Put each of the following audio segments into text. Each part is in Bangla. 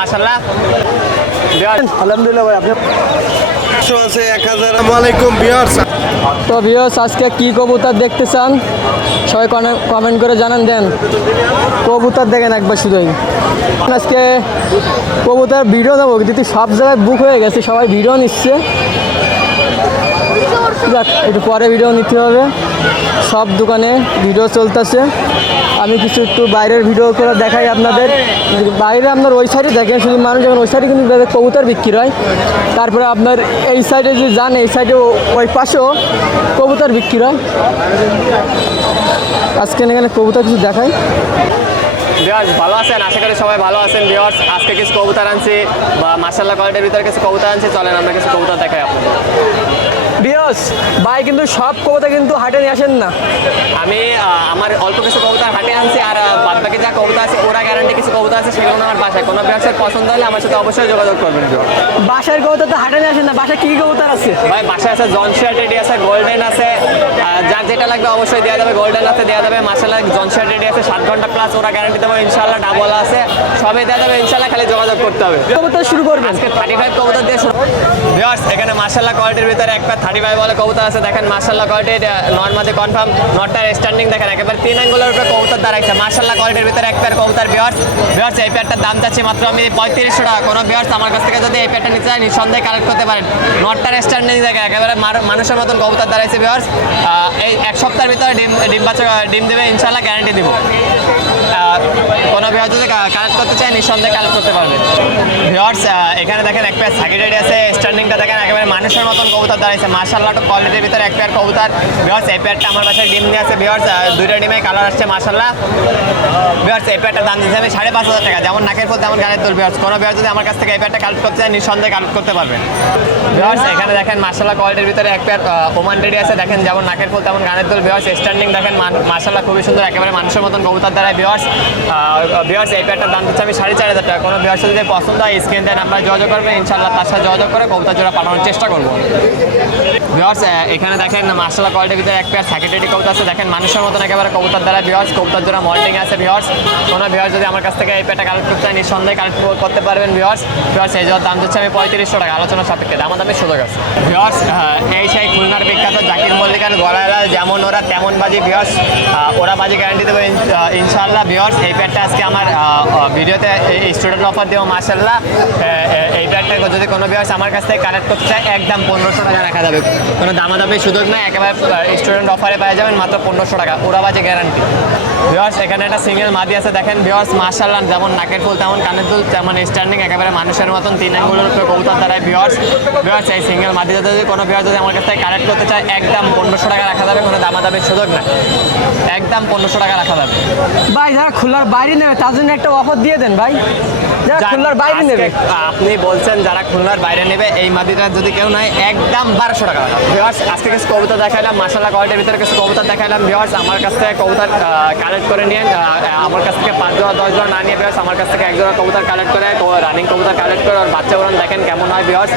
মাসাল্লাহ আলহামদুলিল্লাহ ভাই আপনি একশো আছে এক হাজার। আসসালামাইকুম বিয়ার্স। তো ভিউয়ার্স আজকে কি কবুতর দেখতে চান? সবাই কমেন্ট করে জানান দেন। কবুতর দেখেন একবার শুধুই। আজকে কবুতর ভিডিও দেবো কিন্তু সব জায়গায় বুক হয়ে গেছে সবাই ভিডিও নিচ্ছে। যাক একটু পরে ভিডিও নিতে হবে। সব দোকানে ভিডিও চলতেছে। আমি কিছু একটু বাইরের ভিডিও করে দেখাই আপনাদের। বাইরে আপনার ওই সাইডে দেখেন, শুধু মানুষ যখন ওই সাইডে কিন্তু তাদের কবুতর বিক্রি হয়। তারপরে আপনার এই সাইডে যদি যান, এই সাইডে ওই পাশেও কবুতর বিক্রি হয়। আজকে এখানে কবুতর কিছু দেখাই। ভিওয়ার্স ভালো আছেন? আশা করি সবাই ভালো আছেন। ভিওয়ার্স আজকে কিছু কবুতর আনছি বা মাসাল্লাহ কোয়ালিটির ভিতরে কিছু কবুতর আনছি। চলেন আমরা কিছু কবুতর দেখাই আপনাদের। বিয়স, ভাই কিন্তু সব কবিতা কিন্তু হাটে নিয়ে আসেন না। আমি আমার অল্প কিছু কবিতা হাটে আনছি আর বাদ বাকি যা কবিতা আছে, ওরা গ্যারান্টি কিছু কবুতর আছে সেগুলো আমার বাসায়। কোনো ব্যবসার পছন্দ হলে আমার সাথে অবশ্যই যোগাযোগ করবেন। বাসার কবুতর তো হাটে আসেন না বাসায় কি কী কবুতর আছে? ভাই বাসায় আছে জনশিয়া টেডি আছে গোল্ডেন আছে। যার যেটা লাগবে অবশ্যই দেওয়া যাবে গোল্ডেন আছে দেওয়া যাবে। মাসাল্লাহ জনশিয়া টেডি আছে সাত ঘণ্টা প্লাস ওরা গ্যারান্টি দেবো ইনশাল্লাহ ডাবল আছে। সবই দেওয়া যাবে ইনশাল্লাহ খালি যোগাযোগ করতে হবে। কবুতর শুরু করবে আজকে থার্টি ফাইভ কবুতর দিয়ে শুরু এখানে মার্শাল্লাহ কোয়ালিটির ভিতরে একটা থার্টি ফাইভ বলে কবুতর আছে। দেখেন মার্শাল্লাহ কোয়ালিটির নর্মাদি কনফার্ম নটটার স্ট্যান্ডিং দেখেন একেবারে তিন আঙ্গুলের উপরে কবুতর দাঁড়াইছে। মার্শাল্লাহ কোয়ালিটির ভিতরে এক পেয়ার কবুতর ভিউয়ার্স ভিউয়ার্স এই প্যাডটার দাম যাচ্ছে মাত্র আমি পঁয়ত্রিশশো টাকা। কোনো ভিউয়ার্স আমার কাছ থেকে যদি এই প্যাডটা নিতে চায়, নিঃসন্দেহে কালেক্ট করতে পারেন। নটটার স্ট্যান্ডিং থাকে একেবারে মানুষের মতন কবুতর দাঁড়াইছে ব্যর্স এই এক সপ্তাহের ভিতরে ডিম ডিম বাচ্চা ডিম দেবে ইনশাল্লাহ গ্যারান্টি দিব। কোনো ভিউয়ার যদি কালেক্ট করতে চায়, নিঃসন্দেহে কালেক্ট করতে পারবে। ভিউয়ার্স এখানে দেখেন এক পেয়ার সাকিটেড আছে স্ট্যান্ডিংটা দেখেন, একেবারে মানুষের মতন কবুতর দাঁড়াইছে মার্শাল্লাহ কোয়ালিটির ভিতরে এক পেয়ার কবুতর। ভিউয়ার্স এই পেয়ারটা আমার বাসায় ডিম নিয়ে আছে। ভিউয়ার্স দুইটা ডিমে কালার আসছে মার্শাল্লাহ ভিউয়ার্স এই পেয়ারটার দাম দিতে আমি সাড়ে পাঁচ হাজার টাকা। যেমন নাকের ফুল, তেমন গানের তুল ভিউয়ার্স কোনো ভিউয়ার যদি আমার কাছ থেকে এই পেয়ারটা কালেক্ট করতে চায়, নিঃসন্দেহে কালেক্ট করতে পারবে। ভিউয়ার্স এখানে দেখেন মার্শাল্লাহ কোয়ালিটির ভিতরে এক পেয়ার ওমান রেডি আছে। দেখেন, যেমন নাকের ফুল, তেমন গানের তুল ভিউয়ার্স স্ট্যান্ডিং দেখেন মার্শাল্লাহ খুবই সুন্দর, একেবারে মানুষের মতন কবুতর দ্বারা ভিউয়ার্স ভিউয়ার্স এই পেয়ারটার দাম দিচ্ছে আমি সাড়ে চার হাজার টাকা। কোনো ভিউয়ার্স যদি পছন্দ হয় স্ক্রিন দেয় নাম্বার যোগাযোগ করবেন। ইনশাল্লাহ তার সাথে যোগাযোগ করে কবুতর জোড়া পাঠানোর চেষ্টা করব। ভিউয়ার্স এখানে দেখেন মার্শাল্লাহ কোয়ালিটির ভিতরে এক পেয়ার সেক্রেটারি কবুতর আছে। দেখেন, মানুষের মতন একেবারে কবুতর দ্বারা ভিউয়ার্স কবুতর জোড়া মল্টিং আছে ভিউয়ার্স কোনো ভিউয়ার্স যদি আমার কাছ থেকে এই পেয়ারটা কালেক্ট করতে হয় নিঃসন্দেহে কালেক্ট করতে পারবেন ভিউয়ার্স ভিউয়ার্স এই যাওয়ার দাম দিচ্ছে আমি পঁয়ত্রিশশো টাকা, আলোচনা সাপেক্ষে। দাম দামে সুযোগ আছে। ভিউয়ার্স এই সেই খুলনার বিখ্যাত জাকির মল্লিকান গলায়লা যেমন ওরা, তেমন বাজি ভিউয়ার্স ওরা বাজি গ্যারান্টি দেবে ইনশাল্লাহ ইনশাআল্লাহ এই প্যাডটা আজকে আমার ভিডিওতে স্টুডেন্ট অফার দেবো মার্শাল্লাহ এই প্যাডটা যদি কোনো ভিউয়ার্স আমার কাছ থেকে কালেক্ট করতে চায়, একদম পনেরোশো টাকা রাখা যাবে। কোনো দামাদামি সুযোগ নাই, একেবারে স্টুডেন্ট অফারে পেয়ে যাবেন মাত্র পনেরোশো টাকা। ওরা বাজে গ্যারান্টি ভিউয়ার্স এখানে একটা সিঙ্গেল মাদি আছে, দেখেন ভিউয়ার্স মার্শাল্লাহ যেমন নাকের ফুল, তেমন কানের ফুল, তেমন স্ট্যান্ডিং একেবারে মানুষের মতন, তিন আঙ্গুলের উপরে কবুতর দ্বারায় ভিউয়ার্স ভিউয়ার্স এই সিঙ্গেল মাদিতে যদি কোনো ভিউয়ার যদি আমার কাছ থেকে কালেক্ট করতে চায়, একদম পনেরোশো টাকা রাখা যাবে, কোনো দামাদামির সুযোগ নাই। একদম পনেরোশো টাকা রাখা যাবে। ভাই, যারা খুলনার বাইরে নেবে তার জন্য একটা অফার দিয়ে দেন ভাই। যারা খুলনার বাইরে নেবে। আপনি বলছেন যারা খুলনার বাইরে নেবে এই মাদিটা যদি কেউ নেয় একদম বারোশো টাকা। ভিওয়ার্স আজকে কিছু কবুতর দেখাইলাম মাসালা কোয়ালিটির ভিতরে কিছু কবিতা দেখাইলাম। ভিওয়ার্স আমার কাছ থেকে কবিতা কালেক্ট করে নিয়ে আমার কাছ থেকে পাঁচ জোড়া দশ জোড়া না নিয়ে ভিওয়ার্স আমার কাছ থেকে এক জোড়া কবুতর কালেক্ট করে রানিং কবিতা কালেক্ট করে ওর বাচ্চা উড়ান দেখেন কেমন হয় ভিওয়ার্স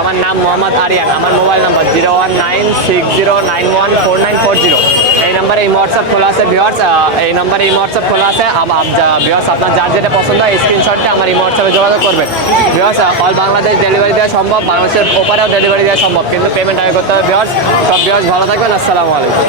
আমার নাম মোহাম্মদ আরিয়ান আমার mobile number zero one nine six zero nine one four nine four zero এই নাম্বারে এই হোয়াটসঅ্যাপ খোলা আছে ভিওয়ার্স এই নাম্বারে এই হোয়াটসঅ্যাপ খোলা আছে। ভিওয়ার্স আপনার যার যেটা পছন্দ হয় স্ক্রিনশটটা আমার এই হোয়াটসঅ্যাপে যোগাযোগ করবেন। ভিওয়ার্স অল বাংলাদেশ ডেলিভারি দেওয়া সম্ভব, বাংলাদেশের ওপারেও ডেলিভারি দেওয়া সম্ভব, কিন্তু পেমেন্ট আগে করতে হবে ভিওয়ার্স সব ভিওয়ার্স ভালো থাকবেন, আসসালামু আলাইকুম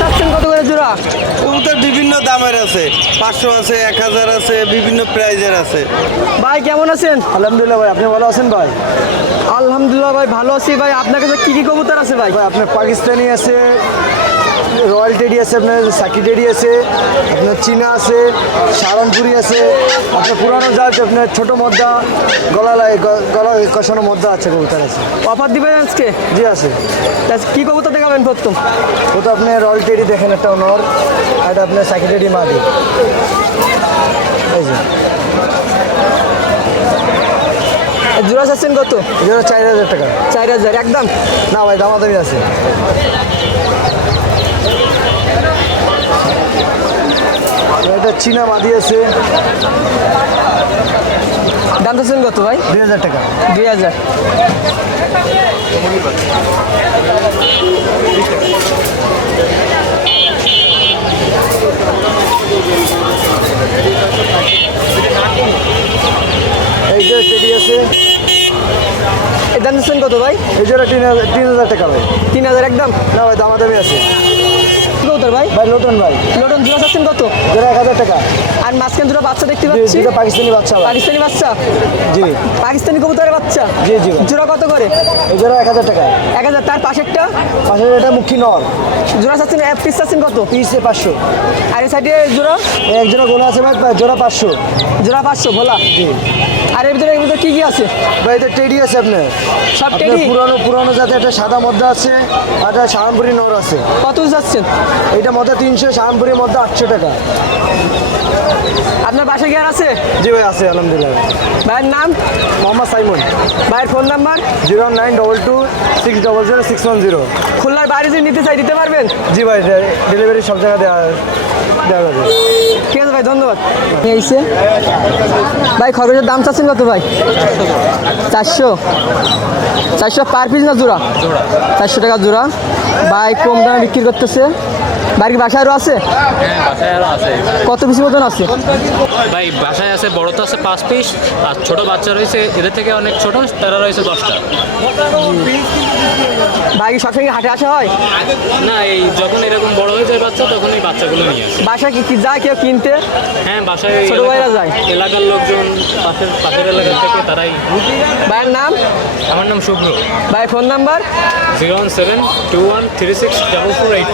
চাচ্ছেন কত করে জোড়া কবুতর বিভিন্ন দামের আছে। পাঁচশো আছে এক হাজার আছে বিভিন্ন প্রাইজের আছে। ভাই কেমন আছেন? আলহামদুলিল্লাহ ভাই আপনি ভালো আছেন ভাই? আলহামদুলিল্লাহ ভাই ভালো আছি ভাই। আপনার কাছে কী কী কবুতর আছে ভাই? ভাই আপনার পাকিস্তানি আছে রয়্যাল টেডি আছে আপনার সাকি টেডি আছে আপনার চীনা আছে সারানপুরি আছে আপনার পুরানো জাত আপনার ছোটো মদ্দা গলা গলা কষানো মদ্দা আছে কবুতর আছে। অফার দিবেন আজকে? জি আছে। কী কবুতর দেখাবেন প্রথম? ও তো আপনি রয়্যাল টেডি দেখেন একটা নর আর আপনার সাকি টেডি মাদি। এই যে। জোড়া চাচ্ছেন কত? এগুলো চার হাজার টাকা। চার হাজার একদম? না ভাই দামাদামি আছে। এটা চীনা মাদি আছে। দাম চাচ্ছেন কত ভাই? দুই হাজার টাকা। দুই হাজার। এই যে টেডি আছে। দাম চাচ্ছেন কত ভাই? এই জোড়া তিন হাজার তিন হাজার টাকা ভাই। তিন হাজার একদম? না ভাই দামাদামি আছে। কত ভাই? ভাই লোটন ভাই। লটন জোড়া চাচ্ছেন কত? জোড়া এক হাজার টাকা। আর মাঝখানে দুটো বাচ্চা দেখতে পাচ্ছি। যেটা পাকিস্তানি বাচ্চা পাকিস্তানি বাচ্চা? জি। পাকিস্তানি কবুতরের বাচ্চা? জি জি জোড়া কত করে? জোড়া এক হাজার টাকা। এক হাজার তার পাশেরটা? পাশে এটা মুখী নর। জোড়া চাচ্ছেন পিস চাচ্ছেন কত? পিসে পাঁচশো। আর এই সাইডে জোড়া? এক জোড়া গোনা আছে ভাই জোড়া পাঁচশো। জোড়া পাঁচশো ভোলা। জি। আর এর ভিতরে এর ভিতরে কি কি আছে? ভাই এটা টেডি আছে আপনার। সব আপনার টেডি? পুরানো পুরানো জাতের একটা সাদা মদ্দা আছে আর একটা শাহানপুরি নর আছে। কত যাচ্ছেন এইটা মধ্যে তিনশো শাহানপুরির মধ্যে আটশো টাকা। আপনার বাসায় কি আর আছে? জি ভাই আছে আলহামদুলিল্লাহ। ভাইয়ের নাম? মোহাম্মদ সাইমন। ভাইয়ের phone number? Zero nine double two six double zero six one zero. খুলনার বাইরে যদি নিতে চাই দিতে পারবেন? জি ভাই ডেলিভারি সব জায়গায় দেওয়া দেওয়া যাবে। ঠিক আছে ভাই ধন্যবাদ। এইছে ভাই খরচের দাম চাচ্ছেন কত ভাই? চারশো। চারশো পার পিস না জোড়া? চারশো টাকা জোড়া। ভাই কম দামে বিক্রি করতেছে। বাড়ির বাসায় আরও আছে? হ্যাঁ বাসায় আরও আছে। কত পিস মতন আছে? ভাই বাসায় আছে বড় তো আছে পাঁচ পিস আর ছোট বাচ্চা রয়েছে এদের থেকে অনেক ছোট তারা রয়েছে দশটা। ভাই সবসময় হাটে আসা হয়? না এই যখন এরকম বড় হয়ে যায় বাচ্চা তখন এই বাচ্চাগুলো নিয়ে আসে। বাসায় কি কি যায় কেউ কিনতে? হ্যাঁ বাসায় ছোট ভাইরা যায়? এলাকার লোকজন পাশের পাশের এলাকা থেকে তারাই ভাইয়ের নাম? আমার নাম শুভ্র। ভাই phone number? Zero one seven two one three six double four eight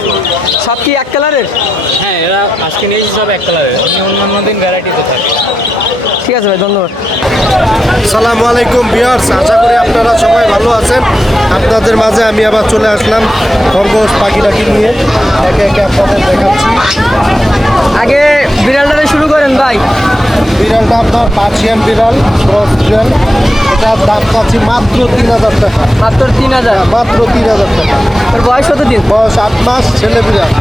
সব কি এক কালারের? হ্যাঁ এরা আজকে নিয়েছি সব এক কালারের। অন্যান্য দিন ভ্যারাইটিতে থাকে। ঠিক আছে ভাই ধন্যবাদ। সালামু আলাইকুম বিয়ার্স আশা করি আপনারা সবাই ভালো আছেন। আপনাদের মাঝে আমি আবার চলে আসলাম খরগোশ পাখি টাকি নিয়ে। একে একে আপনাদের দেখাচ্ছি। আগে বিড়ালটা শুরু করেন ভাই। বিড়ালটা আপনার পার্সিয়ান বিড়াল ক্রস বিড়াল। এটার দাম পাচ্ছি মাত্র তিন হাজার টাকা। মাত্র তিন হাজার? মাত্র তিন হাজার টাকা। বয়স কত দিন বয়স আট মাস ছেলে বিড়াল।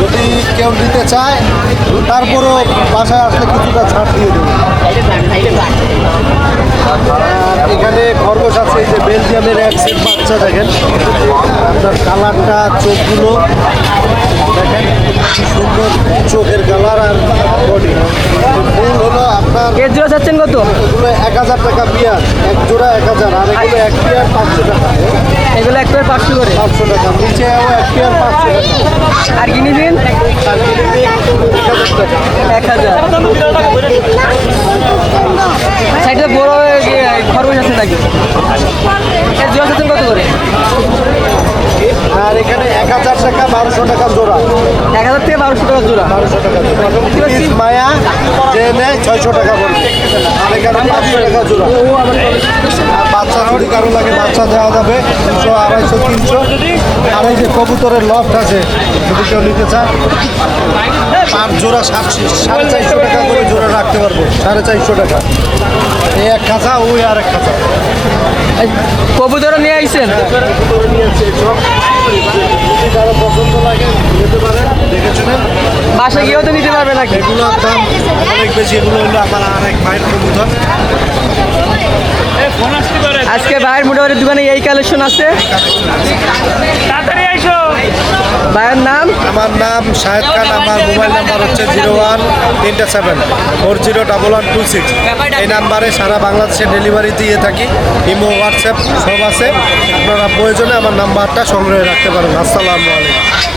যদি কেউ নিতে চায়, তারপরও বাসায় আসলে কিছুটা ছাড় দিয়ে দেবে। এখানে খরগোশ আছে যে বেলজিয়ামের এক সেট বাচ্চা দেখেন। আপনার কালারটা চোখগুলো দেখেন সুন্দর চোখের কালার, আর আপনার এর জোড়া চাচ্ছেন কত? এগুলো এক হাজার টাকা পিয়ার এক জোড়া এক হাজার আর এগুলো এক পিয়ার পাঁচশো টাকা। এগুলো এক পেয়ার পাঁচশো করে। পাঁচশো টাকা। নিচে এক পেয়ার পাঁচশো টাকা। আর কিনে দিন? আর এক হাজার এক হাজার। সাইডে বড় খরচ আছে নাকি এর জোড়া চাচ্ছেন কত করে আর এখানে এক হাজার টাকা বারোশো টাকা জোড়া। এক হাজার থেকে বারোশো টাকা জোড়া। বারোশো টাকা জোড়া। মায়া যে নেয় ছয়শো টাকা বলে আর এখানে পাঁচশো টাকা জোড়া। আর বাচ্চা যদি কারও লাগে বাচ্চা দেওয়া যাবে আড়াইশো তিনশো। আর এই যে কবুতরের লফট আছে যদি কেউ নিতে চান পাঁচ জোড়া সাতশো সাড়ে চারশো টাকা করে জোড়া রাখতে পারব। সাড়ে চারশো টাকা। এই এক খাঁচা ওই আর এক খাঁচা। কবুতরও নিয়ে আইছেন কবুতরে নিয়েছে সব যদি কারও পছন্দ লাগে নিতে পারেন দেখে শুনেন বাসা গিয়েও তো নিতে পারবে নাকি? এগুলোর দাম অনেক বেশি এগুলো হলো আমার আরেক ভাইয়ের কবুতর আজকে ভাইয়ের মোটামুটি দোকানে এই কালেকশন আছে। ভাইয়ের নাম? আমার নাম শাহেদ খান আমার মোবাইল নাম্বার হচ্ছে জিরো ওয়ান তিনটে seven four zero double one two six. এই নাম্বারে সারা বাংলাদেশে ডেলিভারি দিয়ে থাকি। ইমো হোয়াটসঅ্যাপ সব আছে। আপনারা প্রয়োজনে আমার নাম্বারটা সংগ্রহে রাখতে পারেন। আসসালামু আলাইকুম।